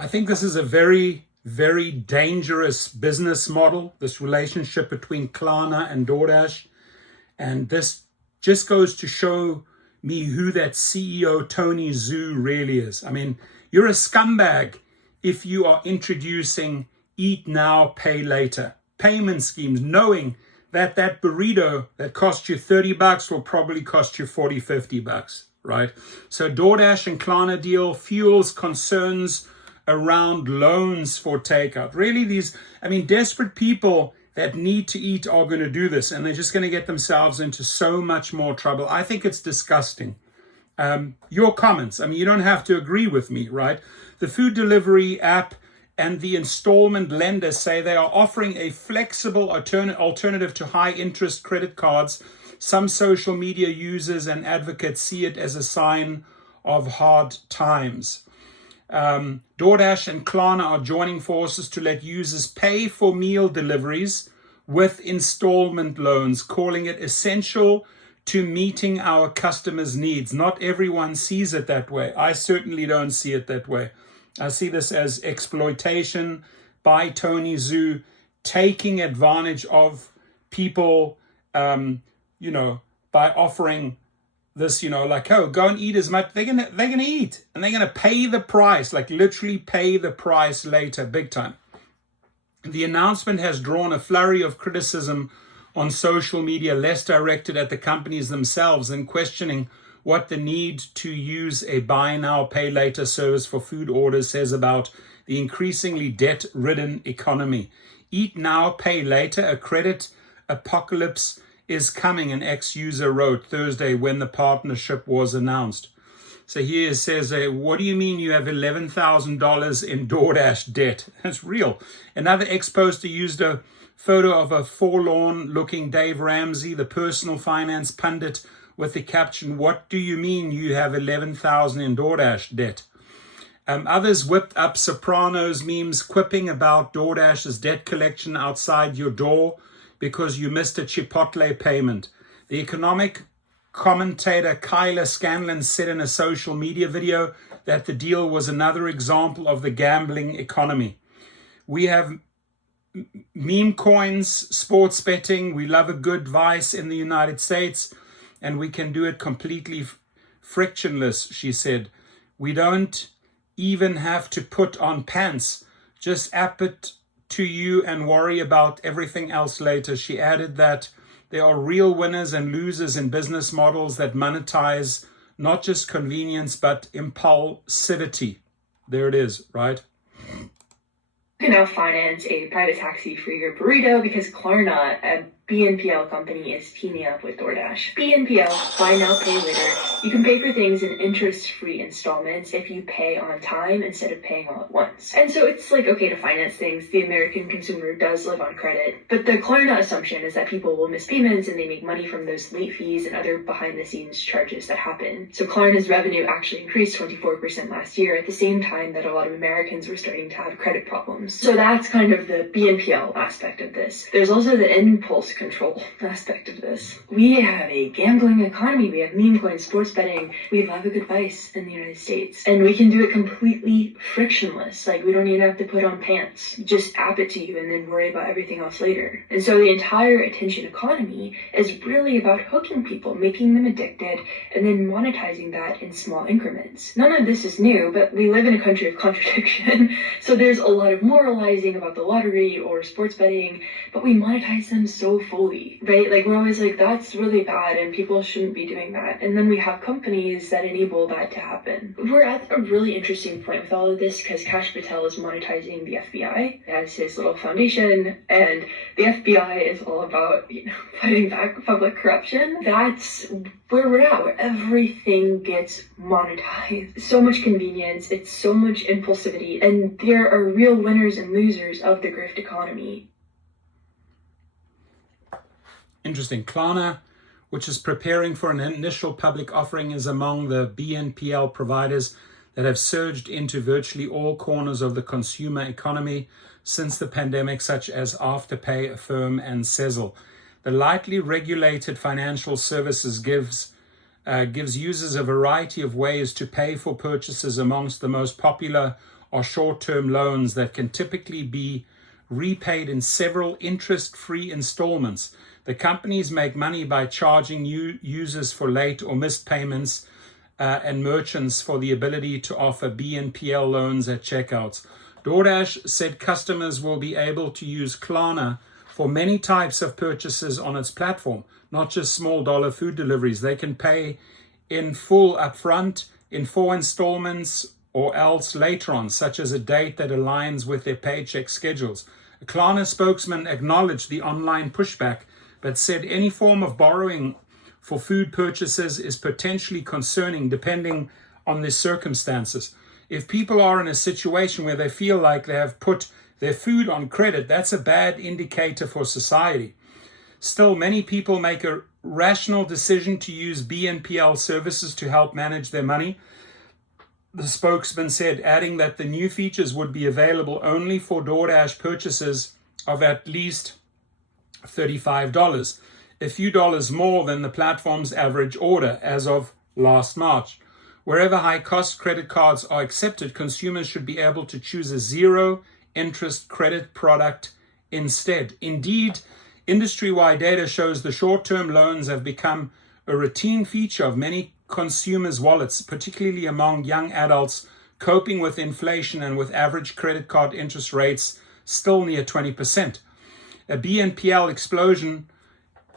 I think this is a very, very dangerous business model, this relationship between Klarna and Doordash. And this just goes to show me who that CEO Tony Zhu really is. I mean, you're a scumbag if you are introducing eat now, pay later payment schemes, knowing that that burrito that cost you $30 will probably cost you $40, $50, right? So Doordash and Klarna deal fuels concerns around loans for takeout. Really, desperate people that need to eat are going to do this, and they're just going to get themselves into so much more trouble. I think it's disgusting. Your comments, you don't have to agree with me, right? The food delivery app and the installment lender say they are offering a flexible alternative to high interest credit cards. Some social media users and advocates see it as a sign of hard times. DoorDash and Klarna are joining forces to let users pay for meal deliveries with installment loans, calling it essential to meeting our customers' needs. Not everyone sees it that way. I certainly don't see it that way. I see this as exploitation by Tony Zhu, taking advantage of people, by offering this, go and eat as much. They're gonna eat, and they're gonna pay the price, like literally pay the price later, big time. The announcement has drawn a flurry of criticism on social media, less directed at the companies themselves and questioning what the need to use a buy now, pay later service for food orders says about the increasingly debt-ridden economy. Eat now, pay later, a credit apocalypse is coming, an ex-user wrote Thursday when the partnership was announced. So here it says, what do you mean you have $11,000 in DoorDash debt? That's real. Another ex-poster used a photo of a forlorn-looking Dave Ramsey, the personal finance pundit, with the caption, what do you mean you have $11,000 in DoorDash debt? Others whipped up Sopranos memes quipping about DoorDash's debt collection outside your door because you missed a Chipotle payment. The economic commentator Kyla Scanlon said in a social media video that the deal was another example of the gambling economy. We have meme coins, sports betting. We love a good vice in the United States, and we can do it completely frictionless, she said. We don't even have to put on pants. Just app it to you and worry about everything else later. She added that there are real winners and losers in business models that monetize not just convenience, but impulsivity. There it is, right? You can now finance a private taxi for your burrito because Klarna, a BNPL company, is teaming up with DoorDash. BNPL, buy now, pay later. You can pay for things in interest-free installments if you pay on time instead of paying all at once. And so it's okay to finance things. The American consumer does live on credit. But the Klarna assumption is that people will miss payments and they make money from those late fees and other behind-the-scenes charges that happen. So Klarna's revenue actually increased 24% last year at the same time that a lot of Americans were starting to have credit problems. So that's kind of the BNPL aspect of this. There's also the impulse control aspect of this. We have a gambling economy. We have meme coins, sports betting. We have a good vice in the United States. And we can do it completely frictionless. We don't even have to put on pants. Just app it to you and then worry about everything else later. And so the entire attention economy is really about hooking people, making them addicted, and then monetizing that in small increments. None of this is new, but we live in a country of contradiction. So there's a lot of moralizing about the lottery or sports betting, but we monetize them so fully, right? We're always that's really bad and people shouldn't be doing that. And then we have companies that enable that to happen. We're at a really interesting point with all of this because Kash Patel is monetizing the FBI as his little foundation, and the FBI is all about, fighting back public corruption. That's where we're at, where everything gets monetized. So much convenience, it's so much impulsivity, and there are real winners and losers of the grift economy. Interesting. Klarna, which is preparing for an initial public offering, is among the BNPL providers that have surged into virtually all corners of the consumer economy since the pandemic, such as Afterpay, Affirm, and Sezzle. The lightly regulated financial services gives users a variety of ways to pay for purchases. Amongst the most popular are short-term loans that can typically be repaid in several interest-free installments. The companies make money by charging users for late or missed payments and merchants for the ability to offer BNPL loans at checkouts. DoorDash said customers will be able to use Klarna for many types of purchases on its platform, not just small dollar food deliveries. They can pay in full upfront, in 4 installments, or else later on, such as a date that aligns with their paycheck schedules. A Klarna spokesman acknowledged the online pushback, but said any form of borrowing for food purchases is potentially concerning depending on their circumstances. If people are in a situation where they feel like they have put their food on credit, that's a bad indicator for society. Still, many people make a rational decision to use BNPL services to help manage their money, the spokesman said, adding that the new features would be available only for DoorDash purchases of at least $35, a few dollars more than the platform's average order as of last March. Wherever high-cost credit cards are accepted, consumers should be able to choose a zero-interest credit product instead. Indeed, industry-wide data shows the short-term loans have become a routine feature of many consumers' wallets, particularly among young adults coping with inflation and with average credit card interest rates still near 20%. A BNPL explosion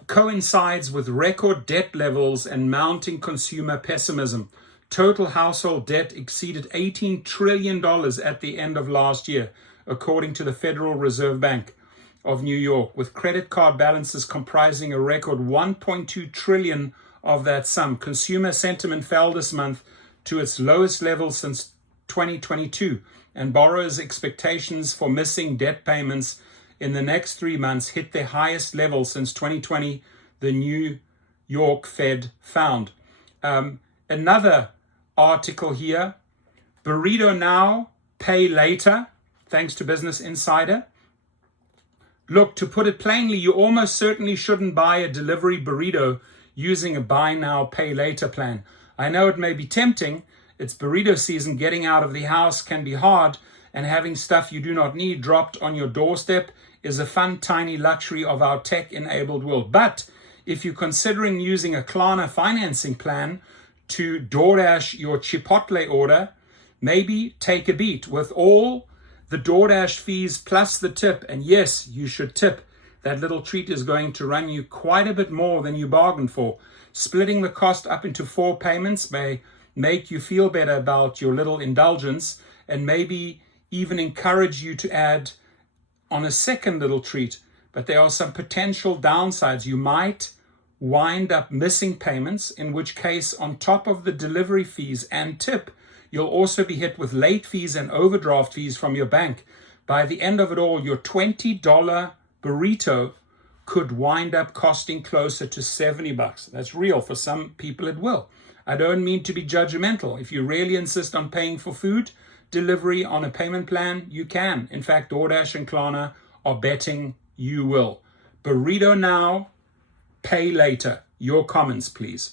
coincides with record debt levels and mounting consumer pessimism. Total household debt exceeded $18 trillion at the end of last year, according to the Federal Reserve Bank of New York, with credit card balances comprising a record $1.2 trillion of that sum. Consumer sentiment fell this month to its lowest level since 2022, and borrowers' expectations for missing debt payments in the next 3 months hit their highest level since 2020, the New York Fed found. Another article here, Burrito Now, Pay Later, thanks to Business Insider. Look, to put it plainly, you almost certainly shouldn't buy a delivery burrito using a buy now, pay later plan. I know it may be tempting. It's burrito season. Getting out of the house can be hard, and having stuff you do not need dropped on your doorstep is a fun, tiny luxury of our tech-enabled world. But if you're considering using a Klarna financing plan to DoorDash your Chipotle order, maybe take a beat. With all the DoorDash fees plus the tip, and yes, you should tip, that little treat is going to run you quite a bit more than you bargained for. Splitting the cost up into 4 payments may make you feel better about your little indulgence and maybe even encourage you to add on a second little treat. But there are some potential downsides. You might wind up missing payments, in which case, on top of the delivery fees and tip, you'll also be hit with late fees and overdraft fees from your bank. By the end of it all, your $20 burrito could wind up costing closer to $70. That's real. For some people it will. I don't mean to be judgmental. If you really insist on paying for food delivery on a payment plan, you can. In fact, DoorDash and Klarna are betting you will. Burrito now, pay later. Your comments, please.